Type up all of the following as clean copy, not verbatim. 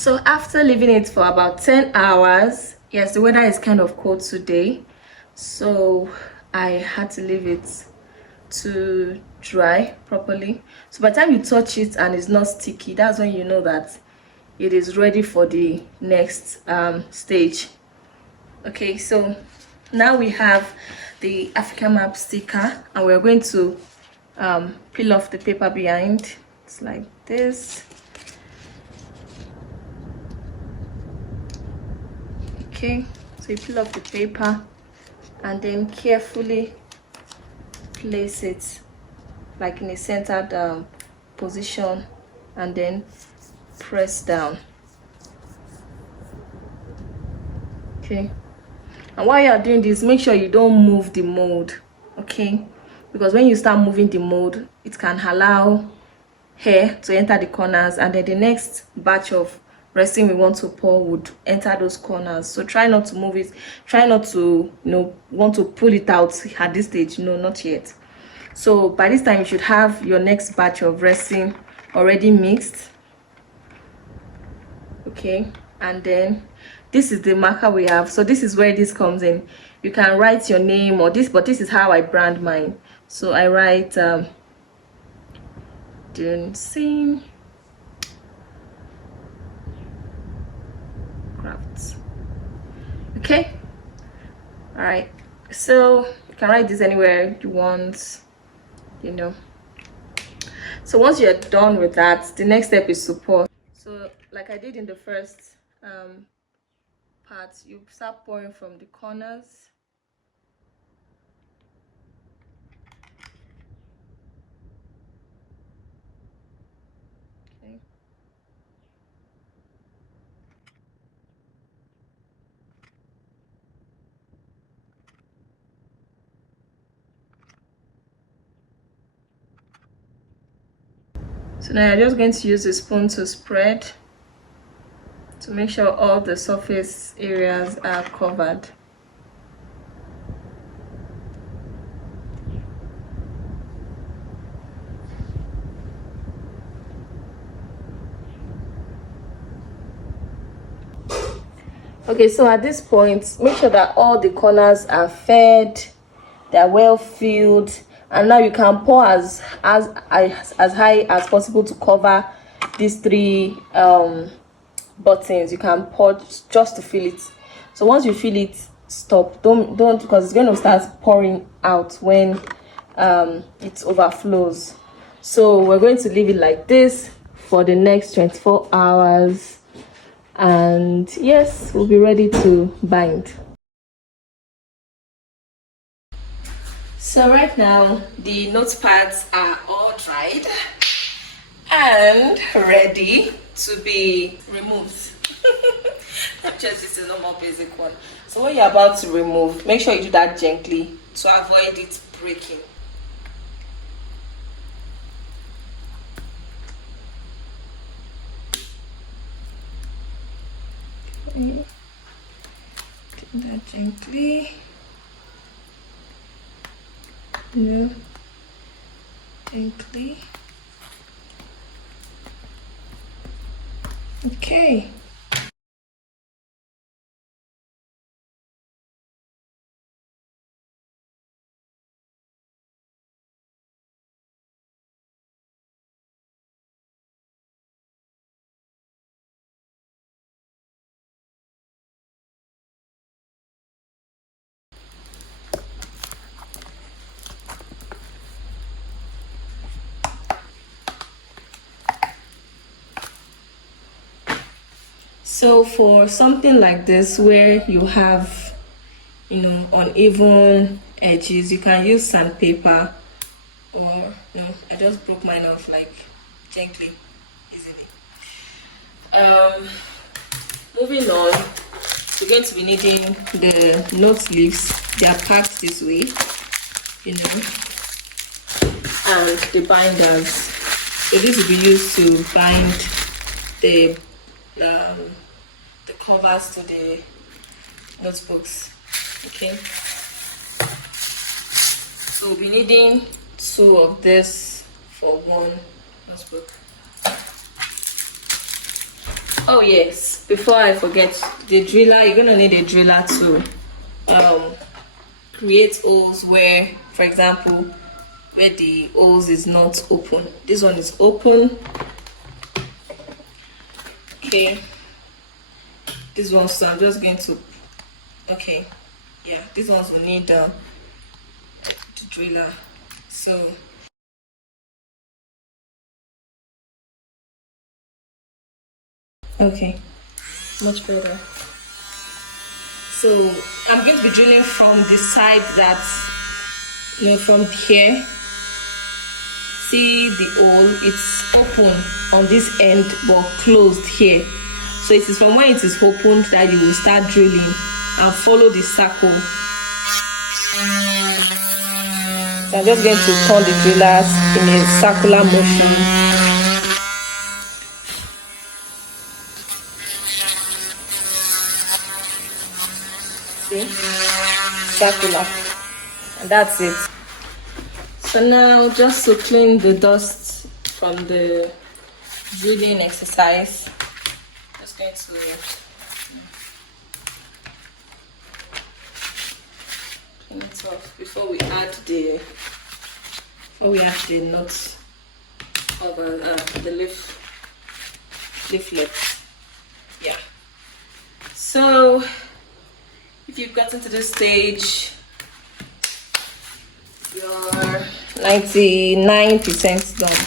So after leaving it for about 10 hours, yes, the weather is kind of cold today, so I had to leave it to dry properly. So by the time you touch it and it's not sticky, that's when you know that it is ready for the next stage. Okay, so now we have the African map sticker, and we're going to peel off the paper behind. It's like this. Okay, so you peel off the paper and then carefully place it like in a centered position, and then press down. Okay, and while you are doing this, make sure you don't move the mold, okay, because when you start moving the mold, it can allow hair to enter the corners, and then the next batch of resin we want to pour would enter those corners. So try not to move it, try not to want to pull it out at this stage. No, not yet. So by this time you should have your next batch of resin already mixed. Okay, and then this is the marker we have. So this is where this comes in. You can write your name or this, but this is how I brand mine. So I write Dunsin Crafts. Okay, all right, so you can write this anywhere you want, so once you're done with that, the next step is to pour. So like I did in the first part, you start pouring from the corners. Okay. So now you're just going to use a spoon to spread to make sure all the surface areas are covered. Okay, so at this point, make sure that all the corners are fed, they're well filled, and now you can pour as high as possible to cover these three buttons. You can pour just to fill it. So once you fill it, stop. Don't, because it's going to start pouring out when it overflows. So we're going to leave it like this for the next 24 hours. And yes, we'll be ready to bind. So right now the notepads are all dried and ready to be removed. Not just it's a normal basic one. So when you're about to remove, make sure you do that gently to avoid it breaking. Okay. Do that gently. Yeah. Gently. Okay. So for something like this where you have uneven edges, you can use sandpaper, or I just broke mine off like gently, easily. Moving on, we're going to be needing the note leaves. They are packed this way, and the binders. So this will be used to bind the covers to the notebooks. Okay, so we'll be needing 2 of this for 1 notebook. Oh yes, before I forget, the driller, you're gonna need a driller to create holes where, for example, where the holes is not open. This one is open. Okay, this one, so I'm just going to, okay, yeah, these ones will need the driller. So okay, much better. So I'm going to be drilling from the side that's, from here. See the hole, it's open on this end but closed here. So it is from when it is opened that you will start drilling and follow the circle. So I'm just going to turn the drillers in a circular motion. See? Circular. And that's it. So now, just to clean the dust from the drilling exercise, just going to clean it off before we add the nuts of the leaflets. Yeah. So if you've gotten to this stage, you're 99% done.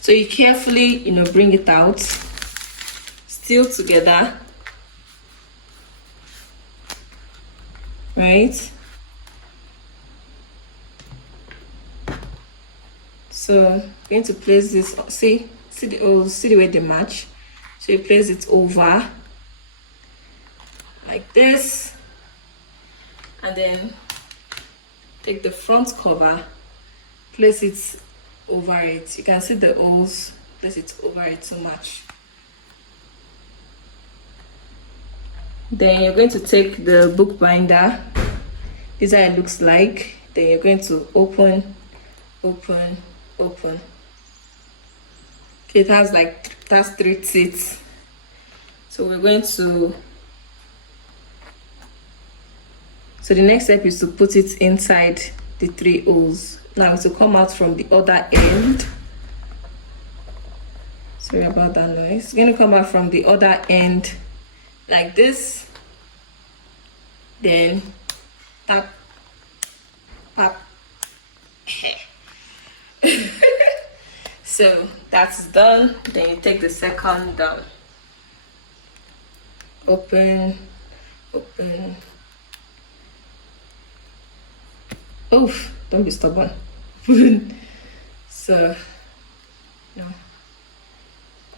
So you carefully, bring it out, still together, right? So I'm going to place this, see the way they match. So you place it over like this, and then take the front cover, place it over it. You can see the holes, place it over it to match. Then you're going to take the book binder. This is how it looks like. Then you're going to open. Okay, it has 3 teeth. So we're going to, so the next step is to put it inside the 3 holes. Now it will come out from the other end. Sorry about that noise. It's going to come out from the other end like this. Then tap, pop. So that's done. Then you take the second down. Open. Oof, don't be stubborn. So,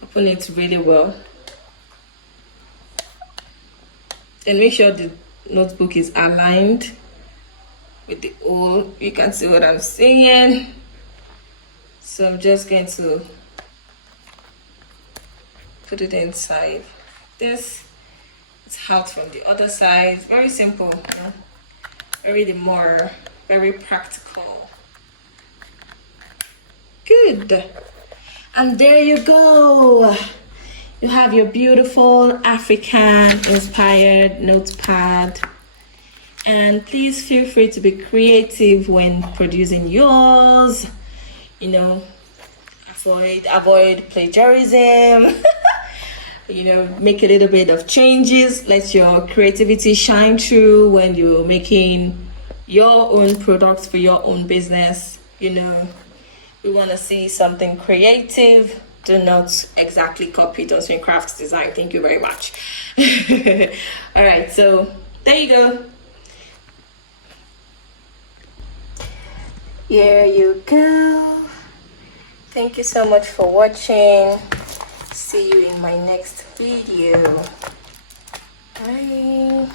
open it really well. And make sure the notebook is aligned with the hole. You can see what I'm saying. So I'm just going to put it inside. This, it's out from the other side. Very simple, very practical. Good. And there you go. You have your beautiful African inspired notepad. And please feel free to be creative when producing yours. Avoid plagiarism. Make a little bit of changes. Let your creativity shine through when you're making your own products for your own business. We want to see something creative. Do not exactly copy Donswin Crafts design. Thank you very much. All right, so there you go. Here you go. Thank you so much for watching. See you in my next video. Bye.